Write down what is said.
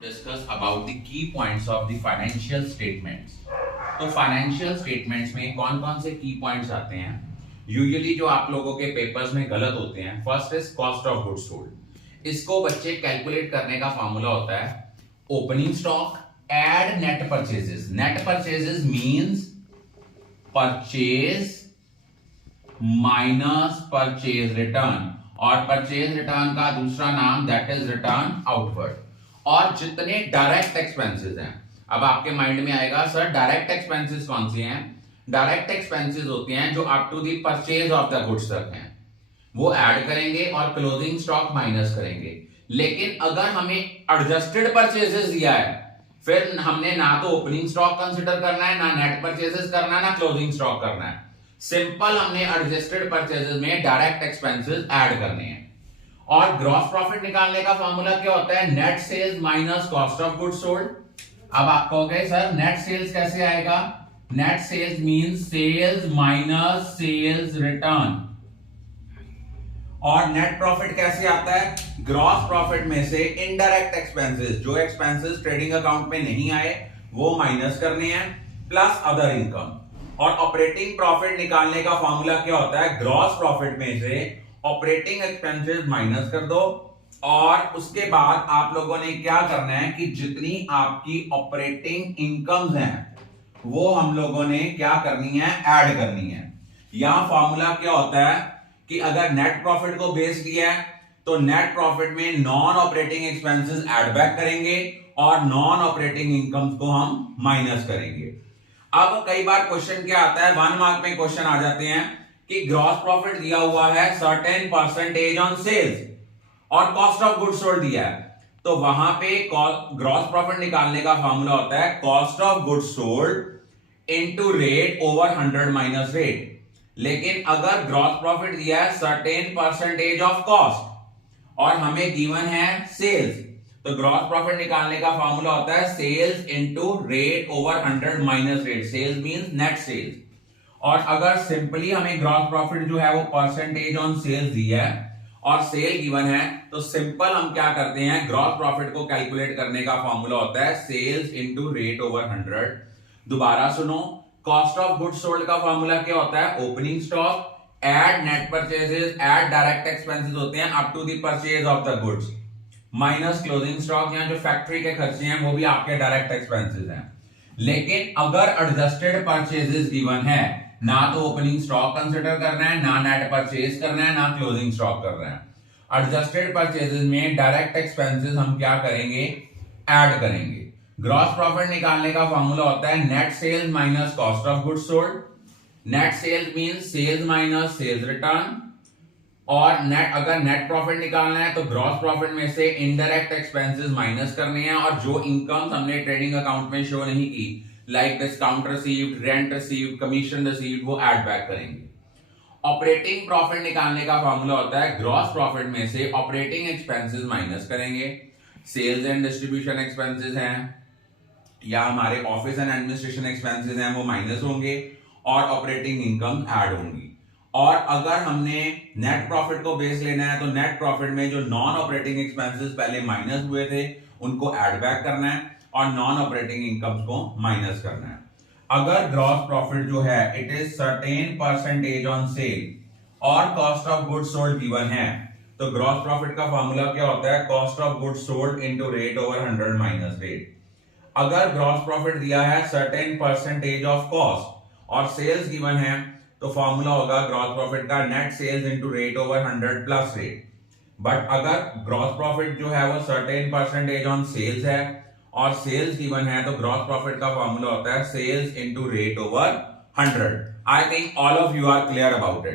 Discuss about the key points of the financial statements. तो financial statements में कौन कौन से की पॉइंट्स आते हैं यूजुअली जो आप लोगों के पेपर्स में गलत होते हैं. First is cost of goods sold. इसको बच्चे कैलकुलेट करने का फॉर्मूला होता है opening stock add net purchases. Net purchases means purchase minus purchase return, और परचेज रिटर्न का दूसरा नाम दैट इज रिटर्न आउटवर्ड. और जितने डायरेक्ट एक्सपेंसेस हैं, अब आपके माइंड में आएगा सर डायरेक्ट एक्सपेंसेस कौन से हैं. डायरेक्ट एक्सपेंसेस होते हैं जो up to the purchase of the goods तक हैं, वो ऐड करेंगे और क्लोजिंग स्टॉक माइनस करेंगे. लेकिन अगर हमें एडजस्टेड परचेजेस दिया है, फिर हमने ना तो ओपनिंग स्टॉक कंसीडर करना है, ना नेट परचेजेस करना है, ना क्लोजिंग स्टॉक करना है. सिंपल हमने एडजस्टेड परचेजेस में डायरेक्ट एक्सपेंसेस ऐड करने हैं. और ग्रॉस प्रॉफिट निकालने का फॉर्मूला क्या होता है net sales minus cost of goods sold. अब आप कहोगे सर नेट सेल्स कैसे आएगा. Net sales means sales minus sales return. और नेट प्रॉफिट कैसे आता है. ग्रॉस प्रॉफिट में से इनडायरेक्ट एक्सपेंसेस, जो एक्सपेंसेस ट्रेडिंग अकाउंट में नहीं आए वो माइनस करने हैं, प्लस अदर इनकम. और ऑपरेटिंग प्रॉफिट निकालने का फॉर्मूला क्या होता है ग्रॉस प्रॉफिट में से ऑपरेटिंग एक्सपेंसेस माइनस कर दो, और उसके बाद आप लोगों ने क्या करना है कि जितनी आपकी ऑपरेटिंग इनकम्स हैं वो हम लोगों ने क्या करनी है ऐड करनी है. यहां फॉर्मूला क्या होता है कि अगर नेट प्रॉफिट को बेस लिया है तो नेट प्रॉफिट में non operating expenses add back करेंगे और नॉन ऑपरेटिंग इनकम्स को हम माइनस करेंगे. अब कई बार क्वेश्चन क्या आता है 1 मार्क में क्वेश्चन आ जाते हैं कि ग्रॉस प्रॉफिट दिया हुआ है सर्टेन परसेंटेज ऑन सेल्स और कॉस्ट ऑफ गुड्स सोल्ड दिया है, तो वहां पे ग्रॉस प्रॉफिट निकालने का फॉर्मूला होता है cost of goods sold into rate over 100 minus rate. लेकिन अगर ग्रॉस प्रॉफिट दिया है सर्टेन परसेंटेज ऑफ कॉस्ट और हमें गिवन है सेल्स, तो ग्रॉस प्रॉफिट निकालने का फॉर्मूला होता है sales into rate over 100 minus rate. Sales means net sales. और अगर सिंपली हमें ग्रॉस प्रॉफिट जो है वो परसेंटेज ऑन सेल्स दिया है और सेल गिवन है, तो सिंपल हम क्या करते हैं ग्रॉस प्रॉफिट को कैलकुलेट करने का फॉर्मूला होता है सेल्स इनटू रेट ओवर 100. दोबारा सुनो, कॉस्ट ऑफ गुड्स सोल्ड का फॉर्मूला क्या होता है opening stock add net purchases add direct expenses होते हैं up to the purchase of the goods minus closing stock. यहां जो फैक्ट्री के खर्चे हैं वो भी आपके डायरेक्ट एक्सपेंसेस हैं. लेकिन अगर एडजस्टेड परचेजेस गिवन है, ना तो ओपनिंग स्टॉक कंसीडर करना है, ना नेट परचेज करना है, ना क्लोजिंग स्टॉक करना है. एडजस्टेड परचेजेस में डायरेक्ट एक्सपेंसेस हम क्या करेंगे ऐड करेंगे. ग्रॉस प्रॉफिट निकालने का फॉर्मूला होता है net sales minus cost of goods sold. Net sales means sales minus sales return. और नेट अगर नेट प्रॉफिट निकालना है तो ग्रॉस प्रॉफिट में से इनडायरेक्ट एक्सपेंसेस माइनस करने हैं, और जो इनकम्स हमने ट्रेडिंग अकाउंट में शो नहीं की like discount received, rent received, commission received, वो ऐड बैक करेंगे. ऑपरेटिंग प्रॉफिट निकालने का फॉर्मूला होता है ग्रॉस प्रॉफिट में से ऑपरेटिंग एक्सपेंसेस माइनस करेंगे. सेल्स एंड डिस्ट्रीब्यूशन एक्सपेंसेस हैं या हमारे ऑफिस एंड एडमिनिस्ट्रेशन एक्सपेंसेस हैं वो माइनस होंगे, और ऑपरेटिंग इनकम ऐड होंगी. और अगर हमने नेट प्रॉफिट को बेस लेना है तो नेट प्रॉफिट में जो नॉन ऑपरेटिंग एक्सपेंसेस पहले माइनस हुए थे उनको ऐड बैक करना है और नॉन ऑपरेटिंग इनकम्स को माइनस करना है. अगर ग्रॉस प्रॉफिट जो है it is certain percentage on sale और cost of goods sold given है, तो ग्रॉस प्रॉफिट का फॉर्मूला क्या होता है cost of goods sold into rate over 100 minus rate. अगर ग्रॉस प्रॉफिट दिया है सर्टेन परसेंटेज ऑफ कॉस्ट और सेल्स गिवन है, तो फॉर्मूला होगा ग्रॉस प्रॉफिट का net sales into rate over 100 plus rate. But अगर ग्रॉस प्रॉफिट जो है वो सर्टेन परसेंटेज ऑन सेल्स है और सेल्स गिवन है, तो ग्रॉस प्रॉफिट का फॉर्मूला होता है sales into rate over 100. I think all of you are clear about it.